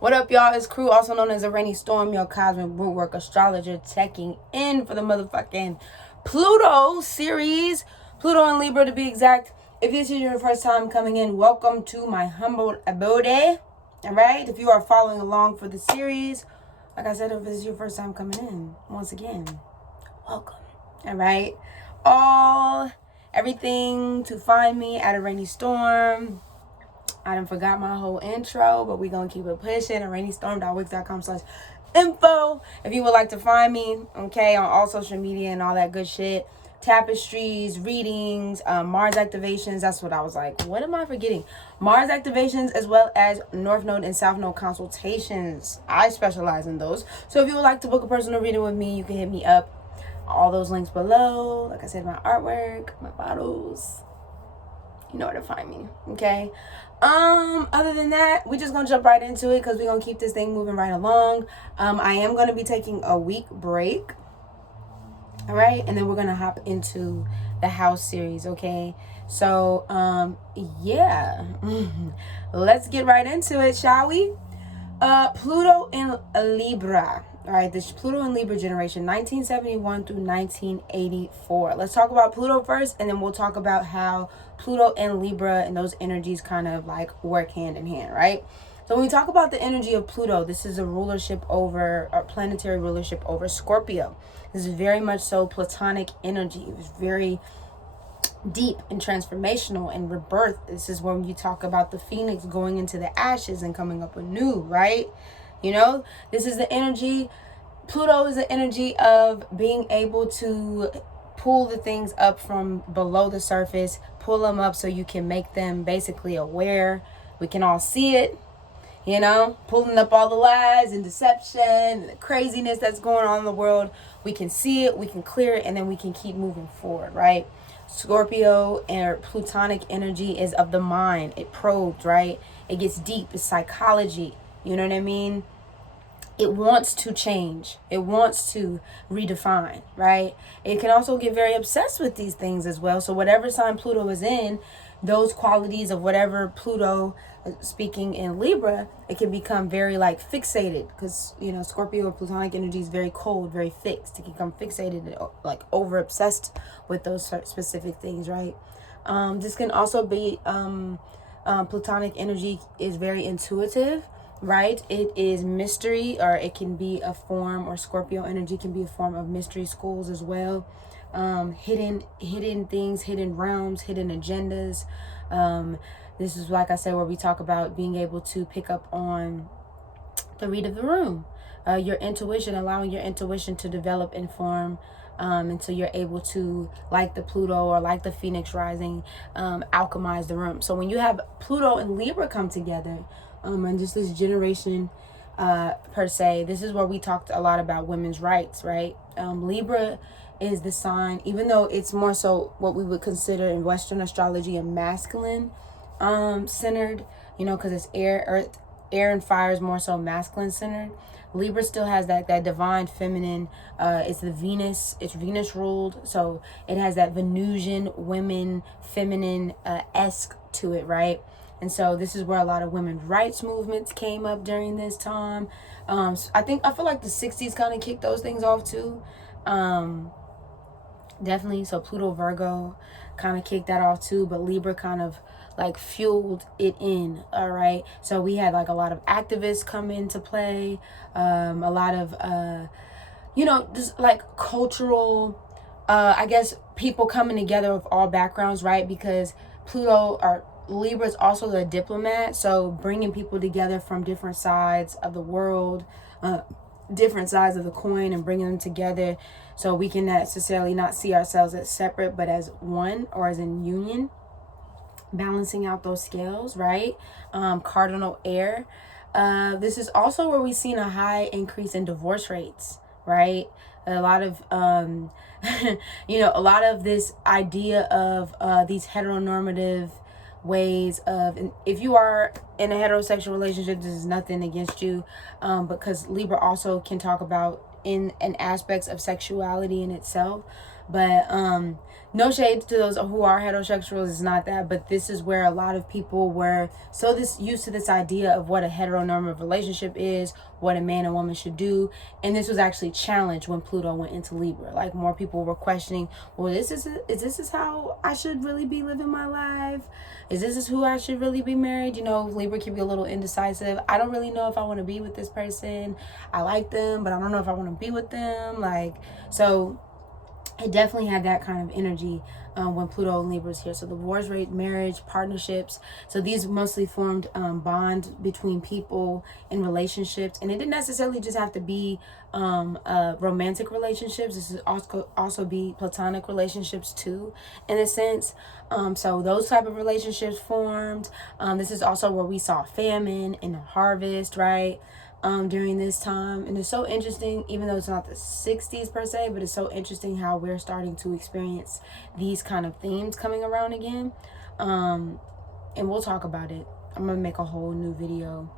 What up, y'all? It's Crew, also known as Araneae Storm, your Cosmic Rootwork astrologer, checking in for the motherfucking Pluto series. Pluto and Libra, to be exact. If this is your first time coming in, welcome to my humble abode. Alright? If you are following along for the series, like I said, if this is your first time coming in, once again, welcome. Alright? Everything to find me at Araneae Storm. I done forgot my whole intro, but we gonna keep it pushing. araneaestorm.wix.com/info. If you would like to find me, okay, on all social media and all that good shit. Tapestries, readings, Mars activations. That's what I was like. What am I forgetting? Mars activations, as well as North Node and South Node consultations. I specialize in those. So if you would like to book a personal reading with me, you can hit me up. All those links below. Like I said, my artwork, my bottles. You know where to find me, okay? Other than that, we're just gonna jump right into it because we're gonna keep this thing moving right along. I am gonna be taking a week break, all right, and then we're gonna hop into the house series, okay? So yeah. Let's get right into it, shall we? Pluto in Libra. All right, this Pluto and Libra generation, 1971 through 1984. Let's talk about Pluto first, and then we'll talk about how Pluto and Libra and those energies kind of like work hand in hand, right? So when we talk about the energy of Pluto, this is a rulership over, or planetary rulership over Scorpio. This is very much so Platonic energy. It was very deep and transformational and rebirth. This is when you talk about the phoenix going into the ashes and coming up anew, right? You know, this is the energy. Pluto is the energy of being able to pull the things up from below the surface, pull them up so you can make them basically aware. We can all see it, you know, pulling up all the lies and deception and the craziness that's going on in the world. We can see it, we can clear it, and then we can keep moving forward, right? Scorpio and Plutonic energy is of the mind. It probes, right? It gets deep. It's psychology. You know what I mean? It wants to change. It wants to redefine, right? It can also get very obsessed with these things as well. So whatever sign Pluto is in, those qualities of whatever Pluto, speaking in Libra, it can become very like fixated, because you know Scorpio or Plutonic energy is very cold, very fixed. It can become fixated and like over obsessed with those specific things, right? This can also be Plutonic energy is very intuitive, right? It is mystery, or it can be a form, or Scorpio energy can be a form of mystery schools as well. Hidden things, hidden realms, hidden agendas. This is, like I said, where we talk about being able to pick up on the read of the room, your intuition, allowing your intuition to develop and form, until you're able to, like the Pluto or like the Phoenix rising, alchemize the room. So when you have Pluto and Libra come together, and just this generation per se, this is where we talked a lot about women's rights, right? Libra is the sign, even though it's more so what we would consider in Western astrology a masculine centered, you know, because it's air and fire is more so masculine centered. Libra still has that divine feminine. It's Venus ruled, so it has that Venusian women feminine esque to it, right? And so this is where a lot of women's rights movements came up during this time. So I feel like the 60s kind of kicked those things off too. Definitely. So Pluto Virgo kind of kicked that off too, but Libra kind of like fueled it in. All right. So we had like a lot of activists come into play. A lot of, you know, just like cultural, I guess people coming together of all backgrounds, right? Because Pluto or Libra is also the diplomat. So bringing people together from different sides of the world, different sides of the coin, and bringing them together so we can necessarily not see ourselves as separate, but as one, or as in union, balancing out those scales, right? Cardinal air. This is also where we've seen a high increase in divorce rates, right? A lot of you know, a lot of this idea of these heteronormative ways of, and if you are in a heterosexual relationship, this is nothing against you, because Libra also can talk about in aspects of sexuality in itself, But no shade to those who are heterosexuals, it's not that, but this is where a lot of people were so used to this idea of what a heteronormative relationship is, what a man and woman should do, and this was actually challenged when Pluto went into Libra. Like, more people were questioning, well, is this how I should really be living my life? Is this who I should really be married? You know, Libra can be a little indecisive. I don't really know if I want to be with this person. I like them, but I don't know if I want to be with them. Like, so it definitely had that kind of energy when Pluto and Libra is here. So the divorce rate, marriage, partnerships. So these mostly formed bonds between people in relationships. And it didn't necessarily just have to be romantic relationships. This is also be platonic relationships too, in a sense. So those type of relationships formed. This is also where we saw famine and harvest, right? During this time. And it's so interesting, even though it's not the 60s per se, but it's so interesting how we're starting to experience these kind of themes coming around again. And we'll talk about it. I'm gonna make a whole new video.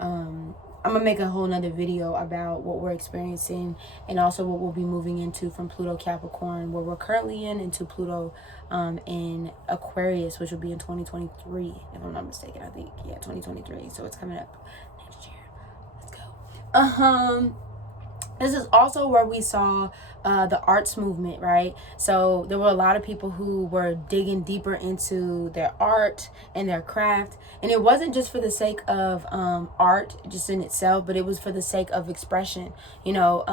I'm gonna make a whole nother video about what we're experiencing, and also what we'll be moving into from Pluto Capricorn, where we're currently into Pluto in Aquarius, which will be in 2023, if I'm not mistaken. I think, yeah, 2023. So it's coming up next year. This is also where we saw the arts movement, right? So there were a lot of people who were digging deeper into their art and their craft, and it wasn't just for the sake of art just in itself, but it was for the sake of expression. You know,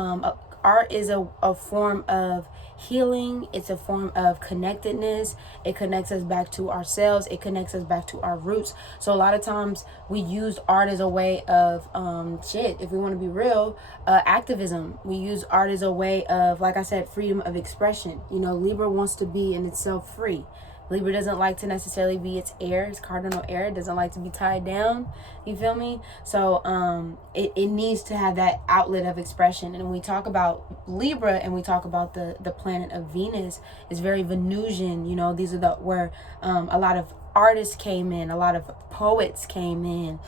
art is a form of healing. It's a form of connectedness. It connects us back to ourselves. It connects us back to our roots. So a lot of times we used art as a way of if we want to be real, activism. We use art as a way of, like I said, freedom of expression. You know, Libra wants to be in itself free. Libra doesn't like to necessarily be its cardinal air. It doesn't like to be tied down. You feel me? So it needs to have that outlet of expression. And when we talk about Libra and we talk about the planet of Venus, it's very Venusian. You know, these are where a lot of artists came in, a lot of poets came in,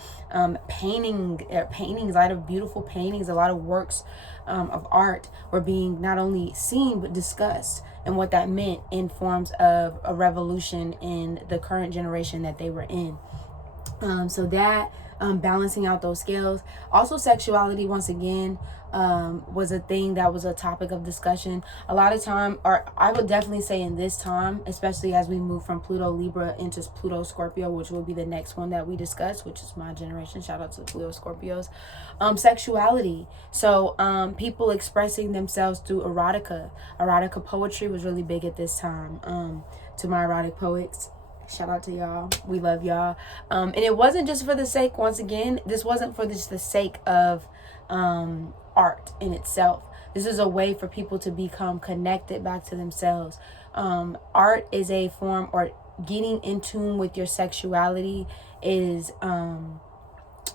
paintings, a lot of beautiful paintings, a lot of works of art were being not only seen but discussed, and what that meant in forms of a revolution in the current generation that they were in. So that balancing out those scales. Also, sexuality, once again, was a thing that was a topic of discussion a lot of time, or I would definitely say in this time, especially as we move from Pluto Libra into Pluto Scorpio, which will be the next one that we discuss, which is my generation. Shout out to the Pluto Scorpios. Sexuality. So people expressing themselves through erotica. Erotica poetry was really big at this time. To my erotic poets, shout out to y'all. We love y'all. And it wasn't just for the sake, once again, this wasn't for just the sake of art in itself. This is a way for people to become connected back to themselves. Art is a form, or getting in tune with your sexuality is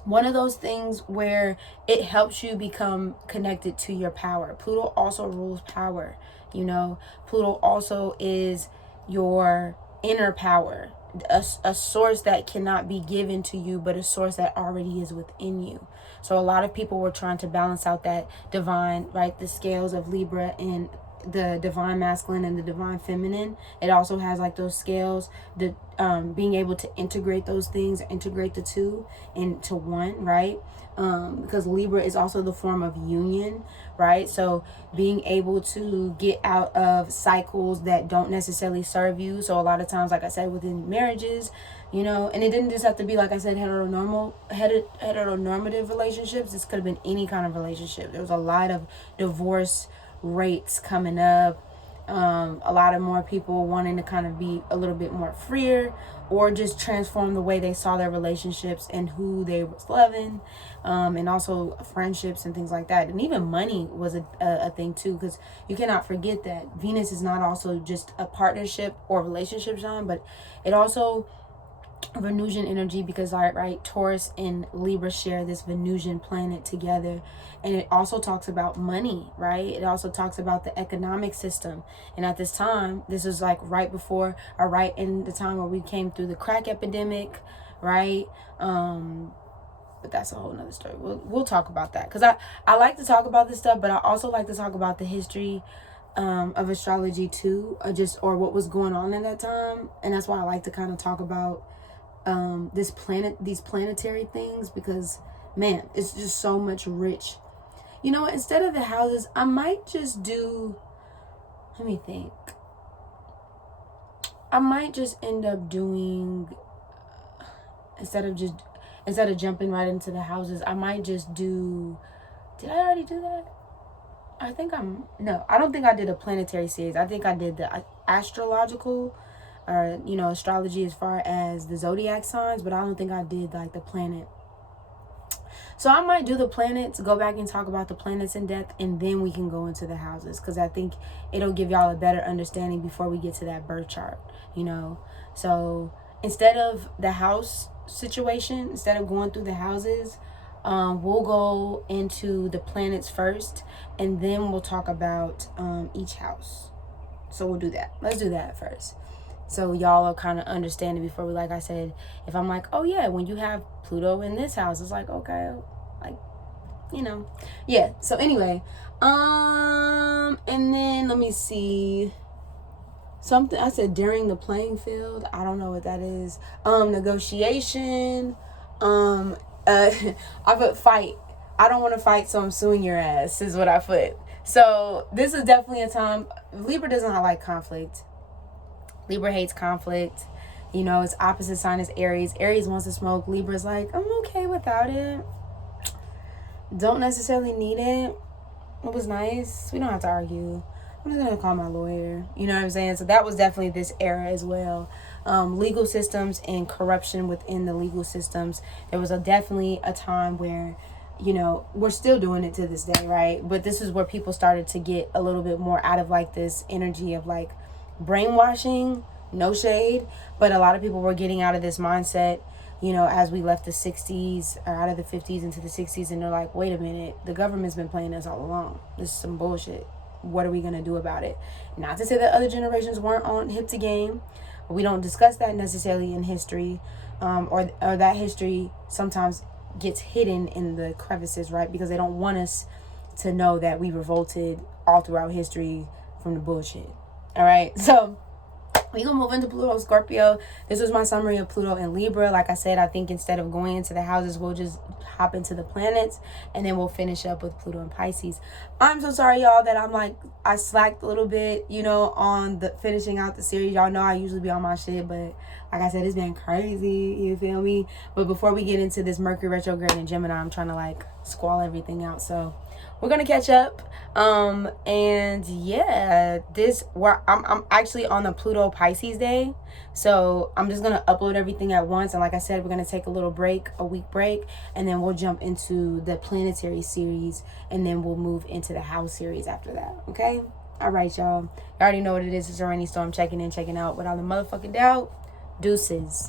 one of those things where it helps you become connected to your power. Pluto also rules power. You know, Pluto also is your inner power, a source that cannot be given to you, but a source that already is within you. So a lot of people were trying to balance out that divine, right? The scales of Libra and the divine masculine and the divine feminine. It also has like those scales, the being able to integrate those things, integrate the two into one, right? Because Libra is also the form of union, right? So being able to get out of cycles that don't necessarily serve you. So a lot of times, like I said, within marriages, you know, and it didn't just have to be, like I said, heteronormative relationships. This could have been any kind of relationship. There was a lot of divorce rates coming up. A lot of more people wanting to kind of be a little bit more freer, or just transform the way they saw their relationships and who they was loving, and also friendships and things like that. And even money was a thing too, because you cannot forget that Venus is not also just a partnership or relationship zone, but it also Venusian energy, because right, Taurus and Libra share this Venusian planet together. And it also talks about money, right? It also talks about the economic system. And at this time, this is like right before, or right in the time where we came through the crack epidemic, right? But that's a whole nother story. We'll talk about that, because I like to talk about this stuff, but I also like to talk about the history of astrology too, or what was going on at that time. And that's why I like to kind of talk about these planetary things, because man, it's just so much rich. You know what, instead of the houses, I might just do, let me think, I might just end up doing, instead of jumping right into the houses, I might just do, did I already do that? No, I don't think I did a planetary series. I think I did the astrological, or, you know, astrology as far as the zodiac signs, but I don't think I did like the planet. So I might do the planets, go back and talk about the planets in depth, and then we can go into the houses, because I think it'll give y'all a better understanding before we get to that birth chart, you know. So instead of the house situation, instead of going through the houses, we'll go into the planets first, and then we'll talk about each house. So we'll do that. Let's do that first, so y'all are kind of understanding before we, like I said, if I'm like, oh yeah, when you have Pluto in this house, it's like, okay, like, you know, yeah. So anyway, and then let me see, something I said during the playing field, I don't know what that is. Negotiation, I put fight. I don't want to fight, so I'm suing your ass, is what I put. So this is definitely a time, Libra does not like conflict. Libra hates conflict. You know, its opposite sign is Aries. Aries wants to smoke. Libra's like, I'm okay without it. Don't necessarily need it. It was nice. We don't have to argue. I'm just going to call my lawyer. You know what I'm saying? So that was definitely this era as well. Legal systems and corruption within the legal systems. There was definitely a time where, you know, we're still doing it to this day, right? But this is where people started to get a little bit more out of like this energy of like brainwashing, no shade, but a lot of people were getting out of this mindset, you know, as we left the 60s, or out of the 50s into the 60s, and they're like, wait a minute, the government's been playing us all along. This is some bullshit. What are we going to do about it? Not to say that other generations weren't on hip to game. We don't discuss that necessarily in history, or that history sometimes gets hidden in the crevices, right? Because they don't want us to know that we revolted all throughout history from the bullshit. All right, so we gonna move into Pluto Scorpio. This was my summary of Pluto and Libra. Like I said, I think instead of going into the houses, we'll just hop into the planets, and then we'll finish up with Pluto and Pisces. I'm so sorry, y'all, that I slacked a little bit, you know, on the finishing out the series. Y'all know I usually be on my shit, but like I said, it's been crazy, you feel me? But before we get into this Mercury retrograde in Gemini, I'm trying to like squall everything out. So we're gonna catch up. And yeah, I'm actually on the Pluto Pisces day, so I'm just gonna upload everything at once. And like I said, we're gonna take a little break, a week break, and then we'll jump into the planetary series, and then we'll move into the house series after that. Okay, all right, y'all, you already know what it is. It's Araneae, so I'm checking in, checking out without a motherfucking doubt. Deuces.